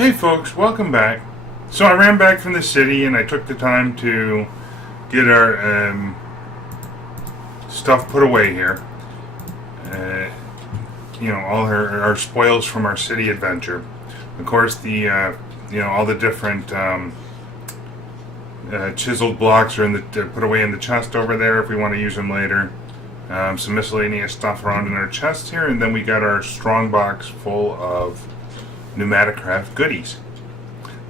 Hey folks, welcome back. So I ran back from the city and I took the time to get our stuff put away here. All our spoils from our city adventure. Of course, all the different chiseled blocks are put away in the chest over there if we want to use them later. Some miscellaneous stuff around in our chest here, and then we got our strong box full of Pneumaticraft goodies.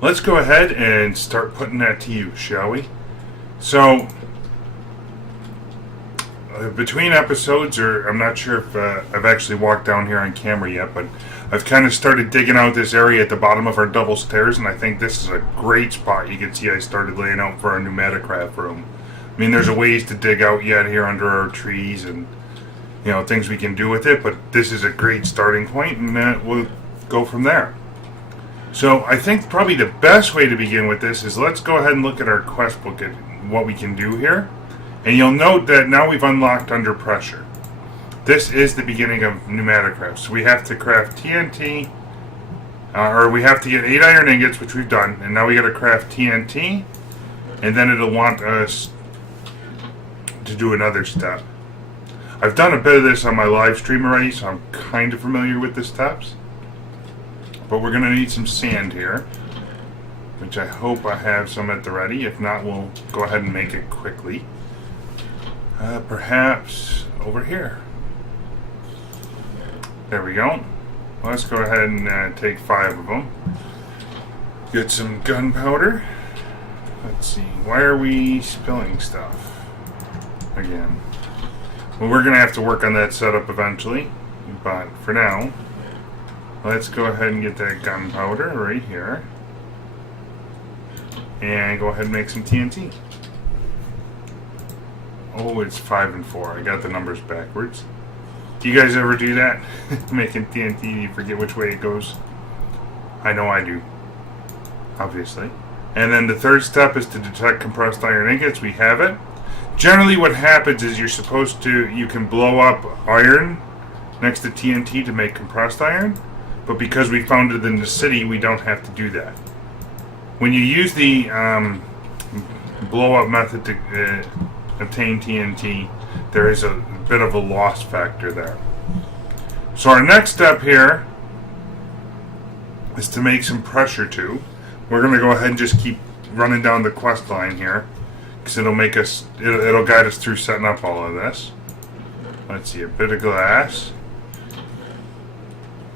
Let's go ahead and start putting that to use, shall we? So, between episodes, or I'm not sure if I've actually walked down here on camera yet, but I've kind of started digging out this area at the bottom of our double stairs, and I think this is a great spot. You can see I started laying out for our Pneumaticraft room. I mean, there's a ways to dig out yet here under our trees and, things we can do with it, but this is a great starting point, and we'll go from there. So I think probably the best way to begin with this is let's go ahead and look at our quest book and what we can do here. And you'll note that now we've unlocked under pressure. This is the beginning of Pneumaticraft. So we have to craft TNT, or we have to get 8 iron ingots, which we've done, and now we got to craft TNT, and then it'll want us to do another step. I've done a bit of this on my live stream already, so I'm kind of familiar with the steps. But we're going to need some sand here, which I hope I have some at the ready. If not, we'll go ahead and make it quickly. Perhaps over here. There we go. Let's go ahead and take 5 of them. Get some gunpowder. Let's see. Why are we spilling stuff again? Well, we're going to have to work on that setup eventually. But for now, let's go ahead and get that gunpowder right here. And go ahead and make some TNT. Oh, it's 5 and 4. I got the numbers backwards. Do you guys ever do that? Making TNT, you forget which way it goes? I know I do. Obviously. And then the third step is to detect compressed iron ingots. We have it. Generally what happens is you can blow up iron next to TNT to make compressed iron. But because we found it in the city, we don't have to do that. When you use the blow-up method to obtain TNT, there is a bit of a loss factor there. So our next step here is to make some pressure tube. We're going to go ahead and just keep running down the quest line here, because it'll guide us through setting up all of this. Let's see, a bit of glass.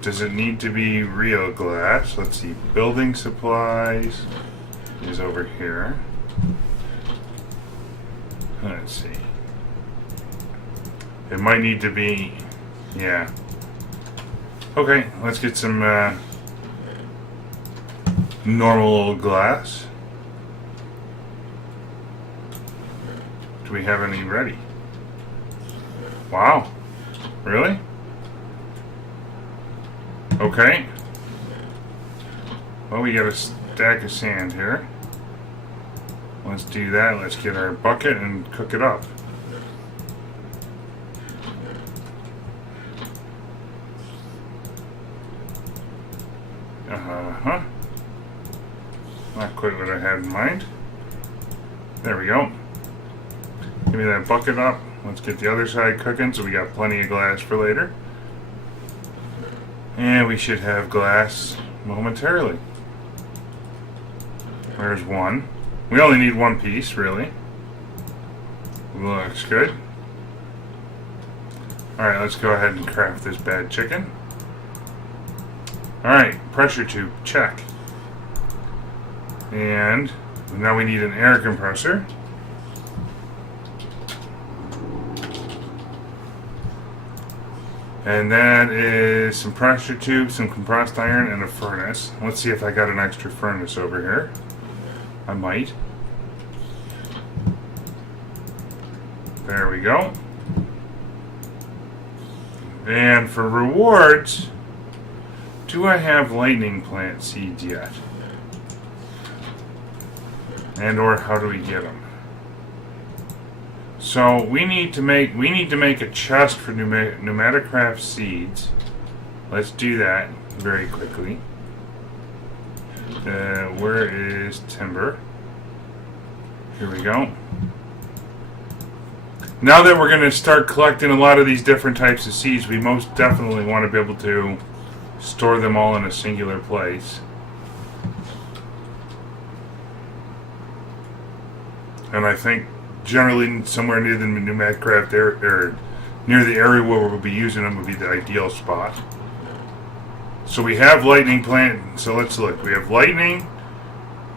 Does it need to be real glass? Let's see. Building supplies is over here. Let's see. It might need to be... Yeah. Okay, let's get some normal old glass. Do we have any ready? Wow. Really? Okay. Well, we got a stack of sand here. Let's do that. Let's get our bucket and cook it up. Uh-huh. Not quite what I had in mind. There we go. Give me that bucket up. Let's get the other side cooking so we got plenty of glass for later. And we should have glass momentarily. There's one. We only need one piece, really. Looks good. Alright, let's go ahead and craft this bad chicken. Alright, pressure tube, check. And now we need an air compressor. And that is some pressure tubes, some compressed iron, and a furnace. Let's see if I got an extra furnace over here. I might. There we go. And for rewards, do I have lightning plant seeds yet? And or how do we get them? So we need to make a chest for Pneumaticraft seeds. Let's do that very quickly. Where is timber? Here we go. Now that we're going to start collecting a lot of these different types of seeds, we most definitely want to be able to store them all in a singular place. And I think generally somewhere near the Pneumaticraft area, or near the area where we'll be using them, would be the ideal spot. So we have lightning plant. So let's look. We have lightning,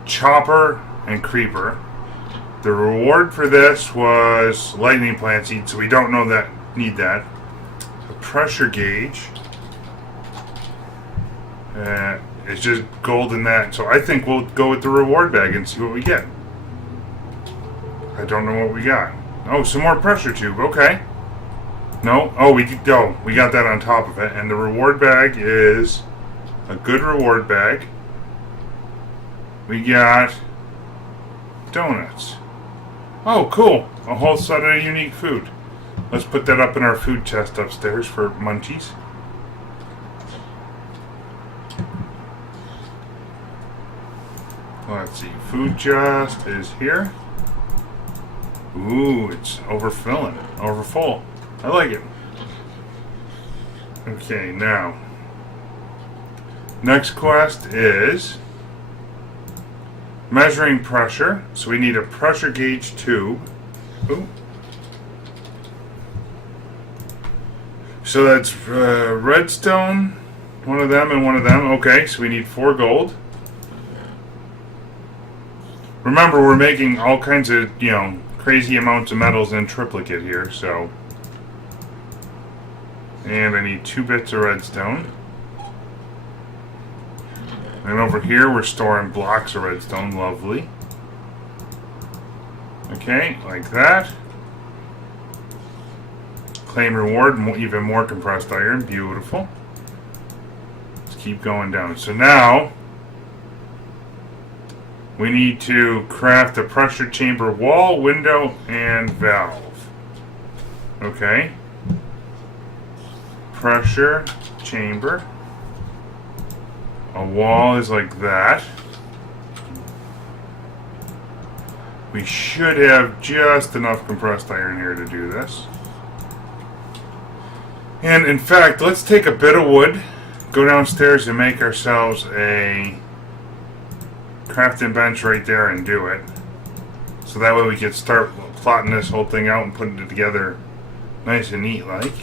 chopper, and creeper. The reward for this was lightning plant seed, so we don't know that need that. A pressure gauge. It's just gold in that. So I think we'll go with the reward bag and see what we get. I don't know what we got. Oh, some more pressure tube. Okay. No. Oh, we got that on top of it. And the reward bag is a good reward bag. We got donuts. Oh, cool. A whole set of unique food. Let's put that up in our food chest upstairs for munchies. Let's see. Food chest is here. Ooh, it's overfilling. Overfull. I like it. Okay, now. Next quest is measuring pressure. So we need a pressure gauge tube. Ooh. So that's redstone, one of them and one of them. Okay, so we need 4 gold. Remember, we're making all kinds of, crazy amounts of metals in triplicate here, so. And I need 2 bits of redstone. And over here, we're storing blocks of redstone. Lovely. Okay, like that. Claim reward, even more compressed iron. Beautiful. Let's keep going down. So now, we need to craft a pressure chamber wall, window, and valve. Okay. Pressure chamber. A wall is like that. We should have just enough compressed iron here to do this. And in fact, let's take a bit of wood, go downstairs and make ourselves a crafting bench right there and do it. So that way we can start plotting this whole thing out and putting it together nice and neat like.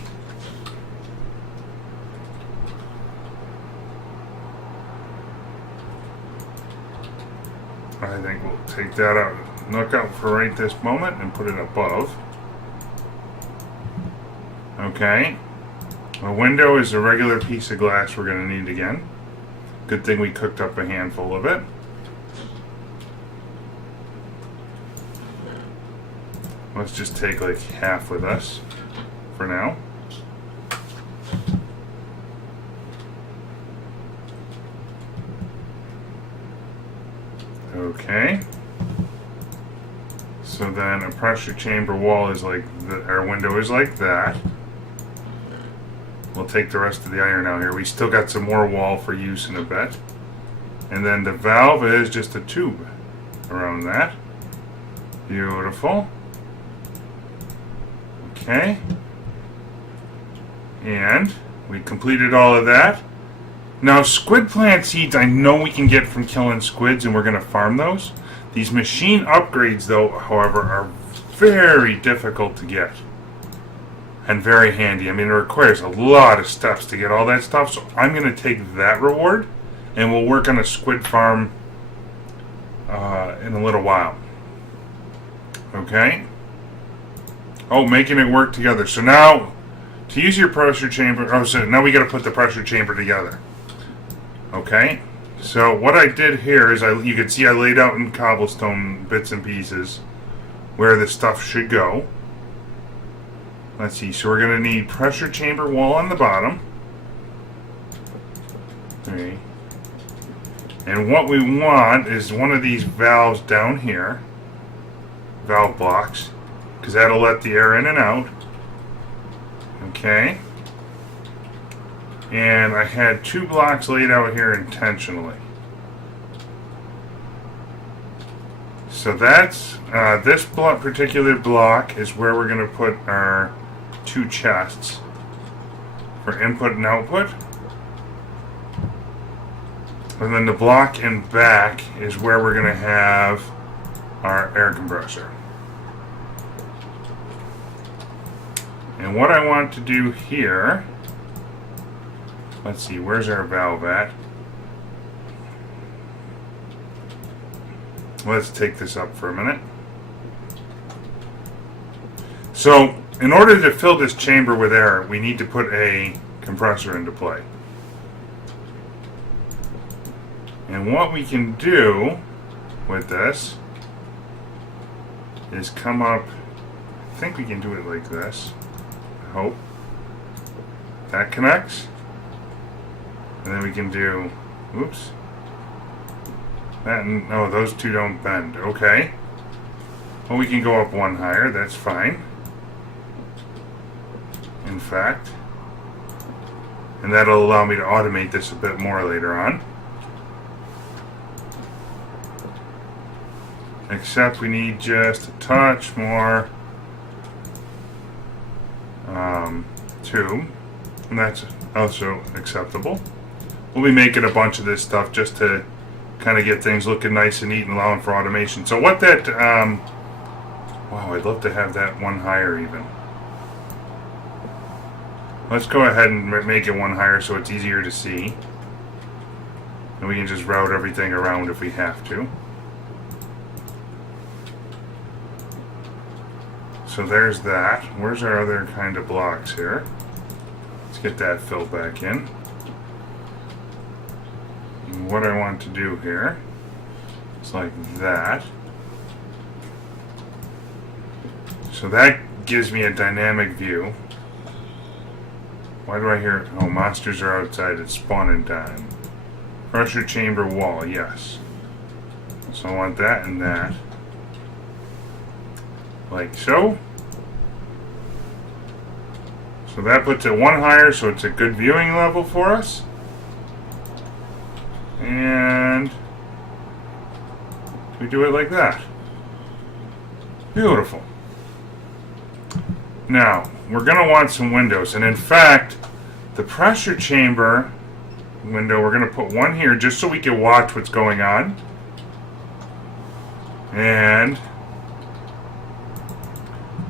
I think we'll take that out, knock out for right this moment and put it above. Okay. A window is a regular piece of glass we're going to need again. Good thing we cooked up a handful of it. Let's just take like half with us for now. Okay. So then a pressure chamber wall is like, our window is like that. We'll take the rest of the iron out here. We still got some more wall for use in a bit. And then the valve is just a tube around that. Beautiful. Okay. And we completed all of that. Now, squid plant seeds I know we can get from killing squids, and we're going to farm those. These machine upgrades, though, however, are very difficult to get. And very handy. I mean, it requires a lot of steps to get all that stuff, so I'm going to take that reward, and we'll work on a squid farm in a little while. Okay? Oh, making it work together. So now, to use your pressure chamber, so now we got to put the pressure chamber together. Okay? So what I did here is, you can see I laid out in cobblestone bits and pieces where the stuff should go. Let's see, so we're going to need pressure chamber wall on the bottom. Okay. And what we want is one of these valves down here. Valve blocks. Because that'll let the air in and out. Okay. And I had 2 blocks laid out here intentionally. So that's this particular block is where we're going to put our two chests for input and output. And then the block in back is where we're going to have our air compressor. And what I want to do here, let's see, where's our valve at? Let's take this up for a minute. So, in order to fill this chamber with air, we need to put a compressor into play. And what we can do with this is come up, I think we can do it like this. I hope. That connects. And then we can do, oops. That, no, those two don't bend. Okay. Well, we can go up one higher. That's fine. In fact. And that'll allow me to automate this a bit more later on. Except we need just a touch more tube. And that's also acceptable. We'll be making a bunch of this stuff just to kind of get things looking nice and neat and allowing for automation. So what that, wow, I'd love to have that one higher even. Let's go ahead and make it one higher so it's easier to see. And we can just route everything around if we have to. So there's that. Where's our other kind of blocks here? Let's get that filled back in. And what I want to do here is like that. So that gives me a dynamic view. Why do I hear, oh, monsters are outside, it's spawning time. Pressure chamber wall, yes. So I want that and that. Like so. So that puts it one higher, so it's a good viewing level for us. And we do it like that. Beautiful. Now, we're going to want some windows. And in fact, the pressure chamber window, we're going to put one here just so we can watch what's going on. And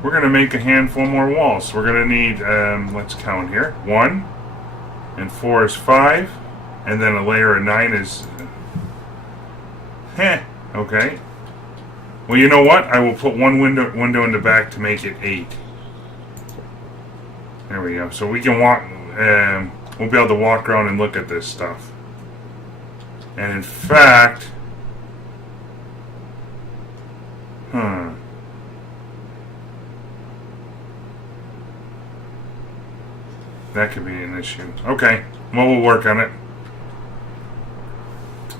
we're going to make a handful more walls. So we're going to need, let's count here. 1 and 4 is 5. And then a layer of 9 is, okay. Well, you know what? I will put one window in the back to make it 8. There we go. So we can walk, we'll be able to walk around and look at this stuff. And in fact, that could be an issue. Okay, well, we'll work on it.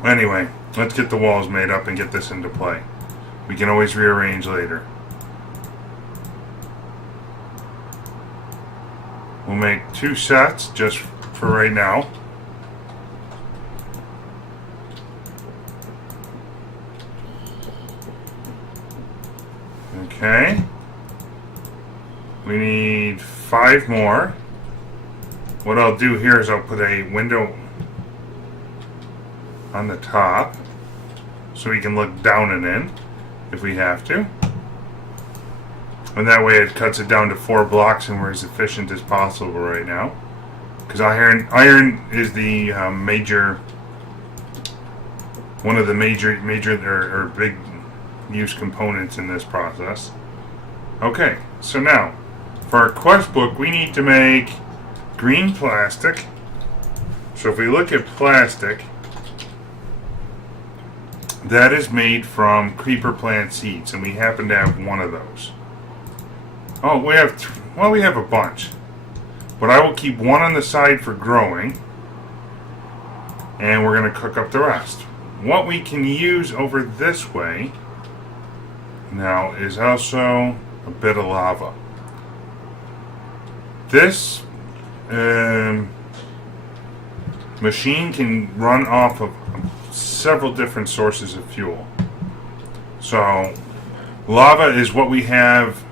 Anyway, let's get the walls made up and get this into play. We can always rearrange later. We'll make 2 sets just for right now. Okay. We need 5 more. What I'll do here is I'll put a window on the top so we can look down and in if we have to. And that way it cuts it down to 4 blocks and we're as efficient as possible right now. Because iron is the one of the major or big use components in this process. Okay, so now for our quest book we need to make green plastic. So if we look at plastic, that is made from creeper plant seeds, and we happen to have one of those. Oh, we have a bunch, but I will keep one on the side for growing, and we're going to cook up the rest. What we can use over this way now is also a bit of lava. This machine can run off of several different sources of fuel. So lava is what we have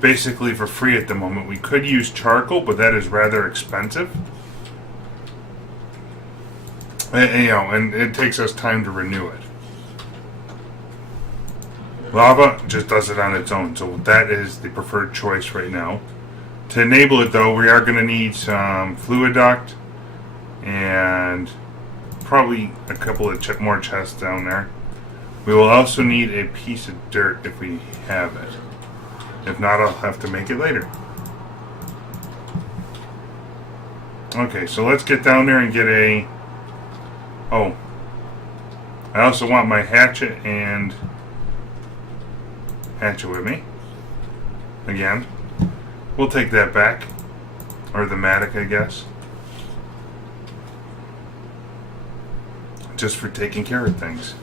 basically for free at the moment. We could use charcoal, but that is rather expensive. And it takes us time to renew it. Lava just does it on its own, so that is the preferred choice right now. To enable it, though, we are going to need some fluid duct and probably a couple of more chests down there. We will also need a piece of dirt if we have it. If not, I'll have to make it later. Okay, so let's get down there and get a... Oh, I also want my hatchet with me. Again, we'll take that back. Or the mattock, I guess. Just for taking care of things.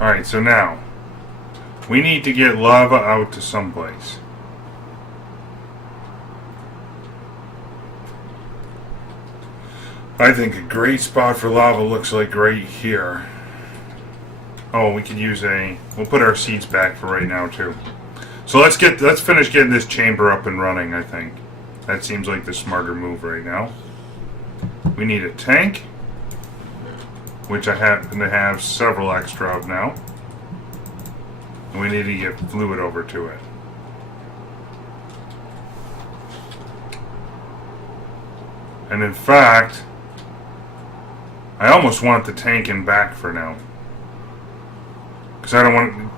Alright, so now we need to get lava out to someplace. I think a great spot for lava looks like right here. Oh, we could use we'll put our seeds back for right now too. So let's finish getting this chamber up and running, I think. That seems like the smarter move right now. We need a tank, which I happen to have several extra of now. And we need to get fluid over to it. And in fact, I almost want the tank in back for now. Because I don't want...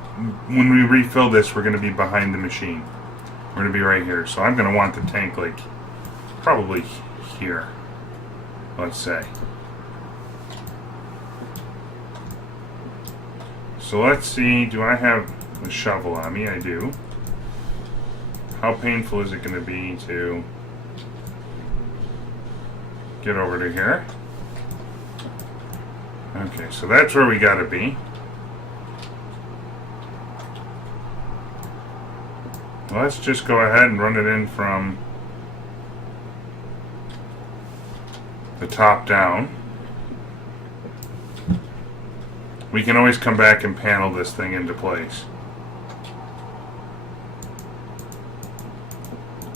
When we refill this, we're going to be behind the machine. We're going to be right here. So I'm going to want the tank, like, probably here. Let's say. So let's see. Do I have a shovel on me? I do. How painful is it going to be to get over to here? Okay, so that's where we got to be. Let's just go ahead and run it in from the top down. We can always come back and panel this thing into place.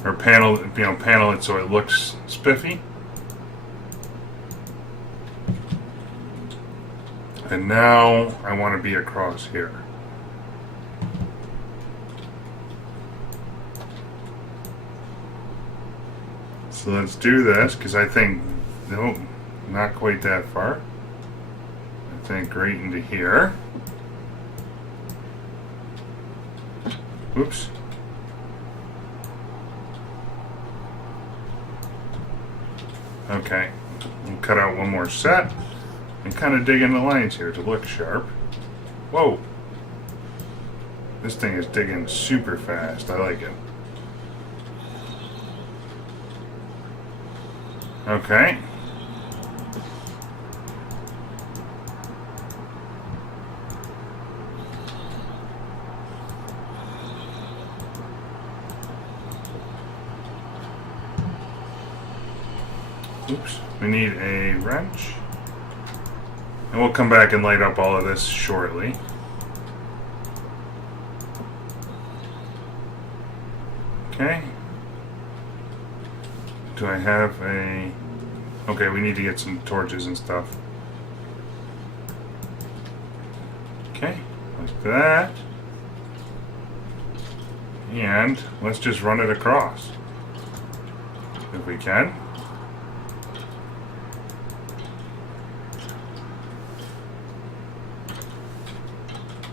Or panel it so it looks spiffy. And now I want to be across here. So let's do this, because I think, nope, not quite that far. I think right into here. Oops. Okay, we'll cut out one more set. And kind of dig in the lines here to look sharp. Whoa. This thing is digging super fast. I like it. Okay. Oops. We need a wrench. And we'll come back and light up all of this shortly. Okay. Do I have a... Okay, we need to get some torches and stuff. Okay, like that. And let's just run it across. If we can.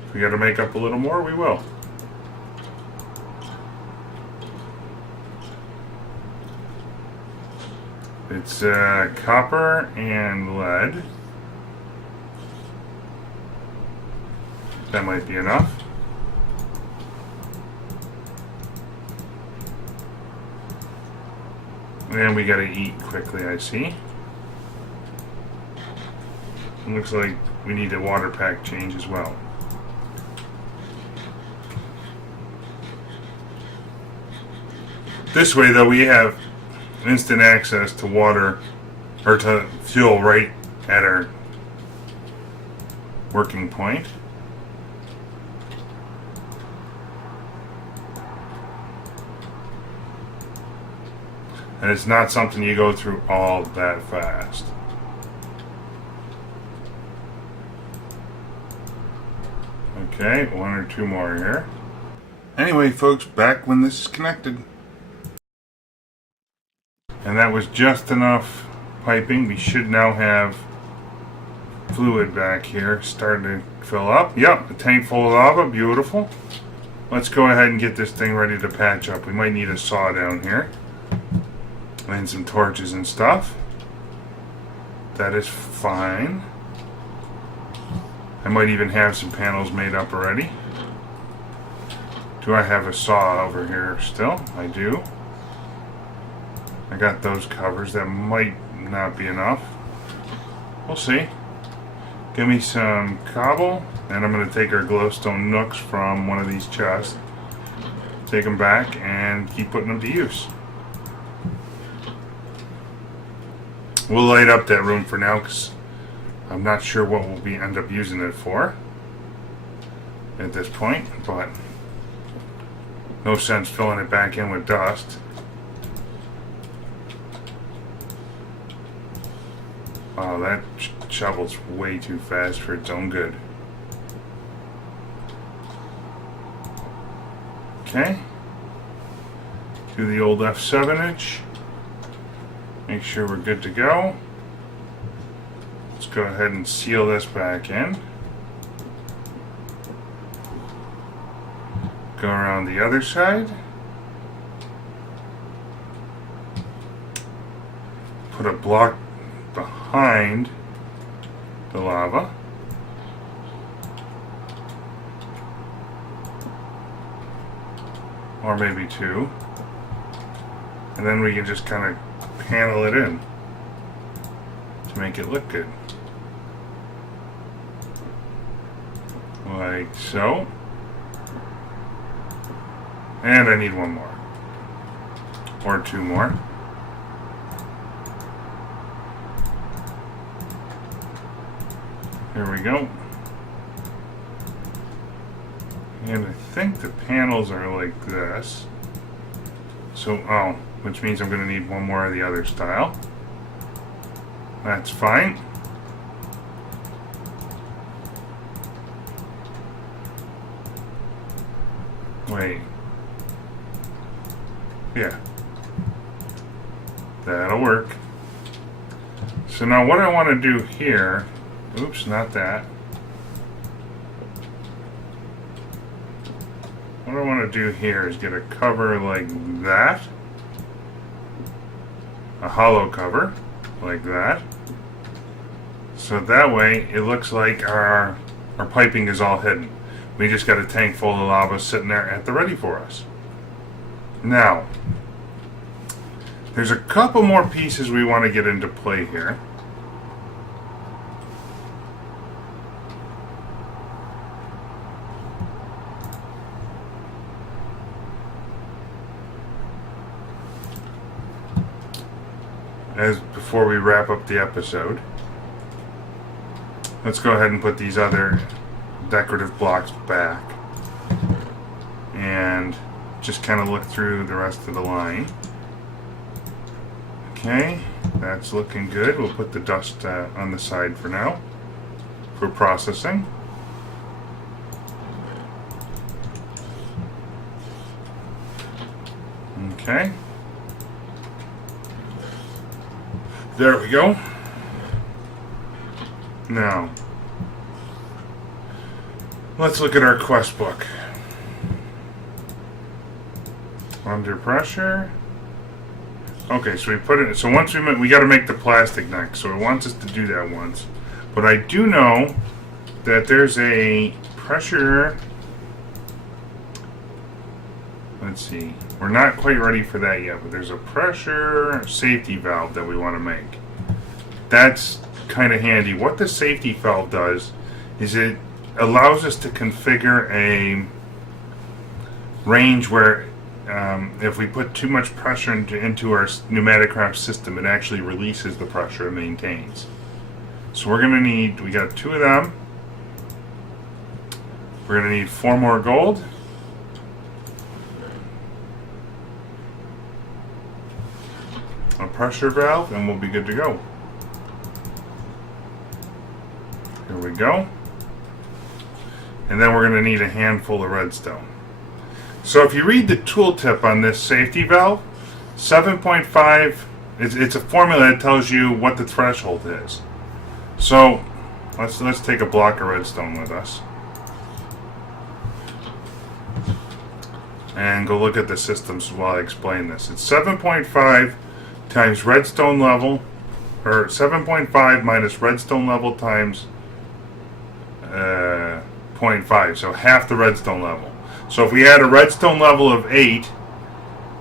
If we gotta make up a little more, we will. It's copper and lead. That might be enough. And we gotta eat quickly, I see. It looks like we need a water pack change as well. This way, though, we have instant access to water or to fuel right at our working point. And it's not something you go through all that fast. Okay, one or two more here. Anyway, folks, back when this is connected. And that was just enough piping. We should now have fluid back here starting to fill up. Yep, a tank full of lava, beautiful. Let's go ahead and get this thing ready to patch up. We might need a saw down here. And some torches and stuff. That is fine. I might even have some panels made up already. Do I have a saw over here still? I do. I got those covers. That might not be enough. We'll see. Give me some cobble, and I'm going to take our glowstone nooks from one of these chests. Take them back and keep putting them to use. We'll light up that room for now because I'm not sure what we'll end up using it for at this point, but no sense filling it back in with dust. Oh, that shovel's way too fast for its own good. Okay. Do the old F7-inch. Make sure we're good to go. Let's go ahead and seal this back in. Go around the other side. Put a block behind the lava. Or maybe two. And then we can just kind of panel it in to make it look good. Like so. And I need one more. Or two more. There we go. And I think the panels are like this. So, oh, which means I'm going to need one more of the other style. That's fine. Wait. Yeah. That'll work. So now what I want to do here, oops, not that. What I want to do here is get a cover like that. A hollow cover like that. So that way it looks like our piping is all hidden. We just got a tank full of lava sitting there at the ready for us. Now, there's a couple more pieces we want to get into play here. As before we wrap up the episode, let's go ahead and put these other decorative blocks back and just kind of look through the rest of the line. Okay, that's looking good. We'll put the dust on the side for now for processing. Okay. There we go. Now, let's look at our quest book. Under pressure. Okay, so we put it. So once we got to make the plastic next. So it wants us to do that once. But I do know that there's a pressure. Let's see. We're not quite ready for that yet, but there's a pressure safety valve that we want to make. That's kind of handy. What the safety valve does is it allows us to configure a range where if we put too much pressure into our Pneumaticraft system, it actually releases the pressure and maintains. So we're going to need, we got two of them, We're going to need 4 more gold. A pressure valve, and we'll be good to go. Here we go. And then we're going to need a handful of redstone. So if you read the tooltip on this safety valve, 7.5, it's a formula that tells you what the threshold is. So let's take a block of redstone with us. And go look at the systems while I explain this. It's 7.5 times redstone level, or 7.5 minus redstone level times 0.5, so half the redstone level. So if we had a redstone level of 8,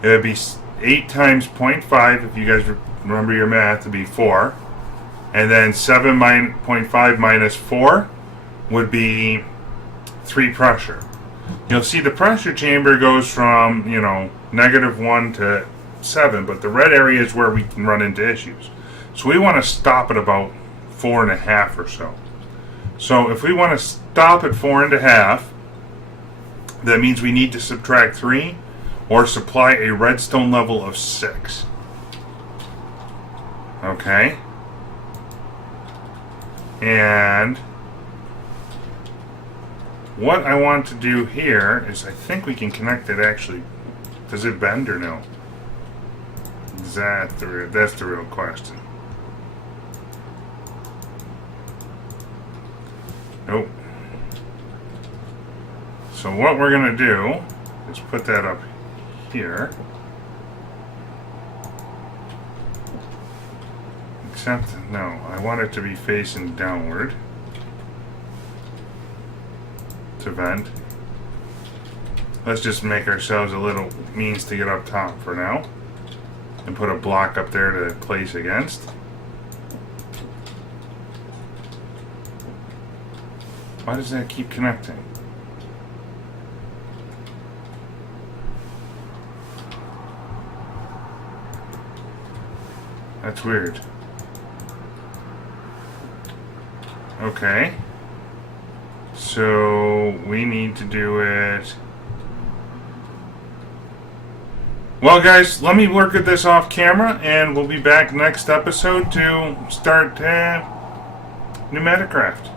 it would be 8 times 0.5, if you guys remember your math, to be 4. And then 7.5 minus 4 would be 3 pressure. You'll see the pressure chamber goes from, -1 to 7, but the red area is where we can run into issues. So we want to stop at about 4.5 or so. So if we want to stop at 4.5, that means we need to subtract 3 or supply a redstone level of 6. Okay? And what I want to do here is, I think we can connect it actually. Does it bend or no? That's the real question. Nope. So what we're going to do is put that up here. Except, no, I want it to be facing downward to vent. Let's just make ourselves a little means to get up top for now. And put a block up there to place against. Why does that keep connecting? That's weird. Okay. So we need to do it. Well, guys, let me work at this off camera, and we'll be back next episode to start Pneumaticraft.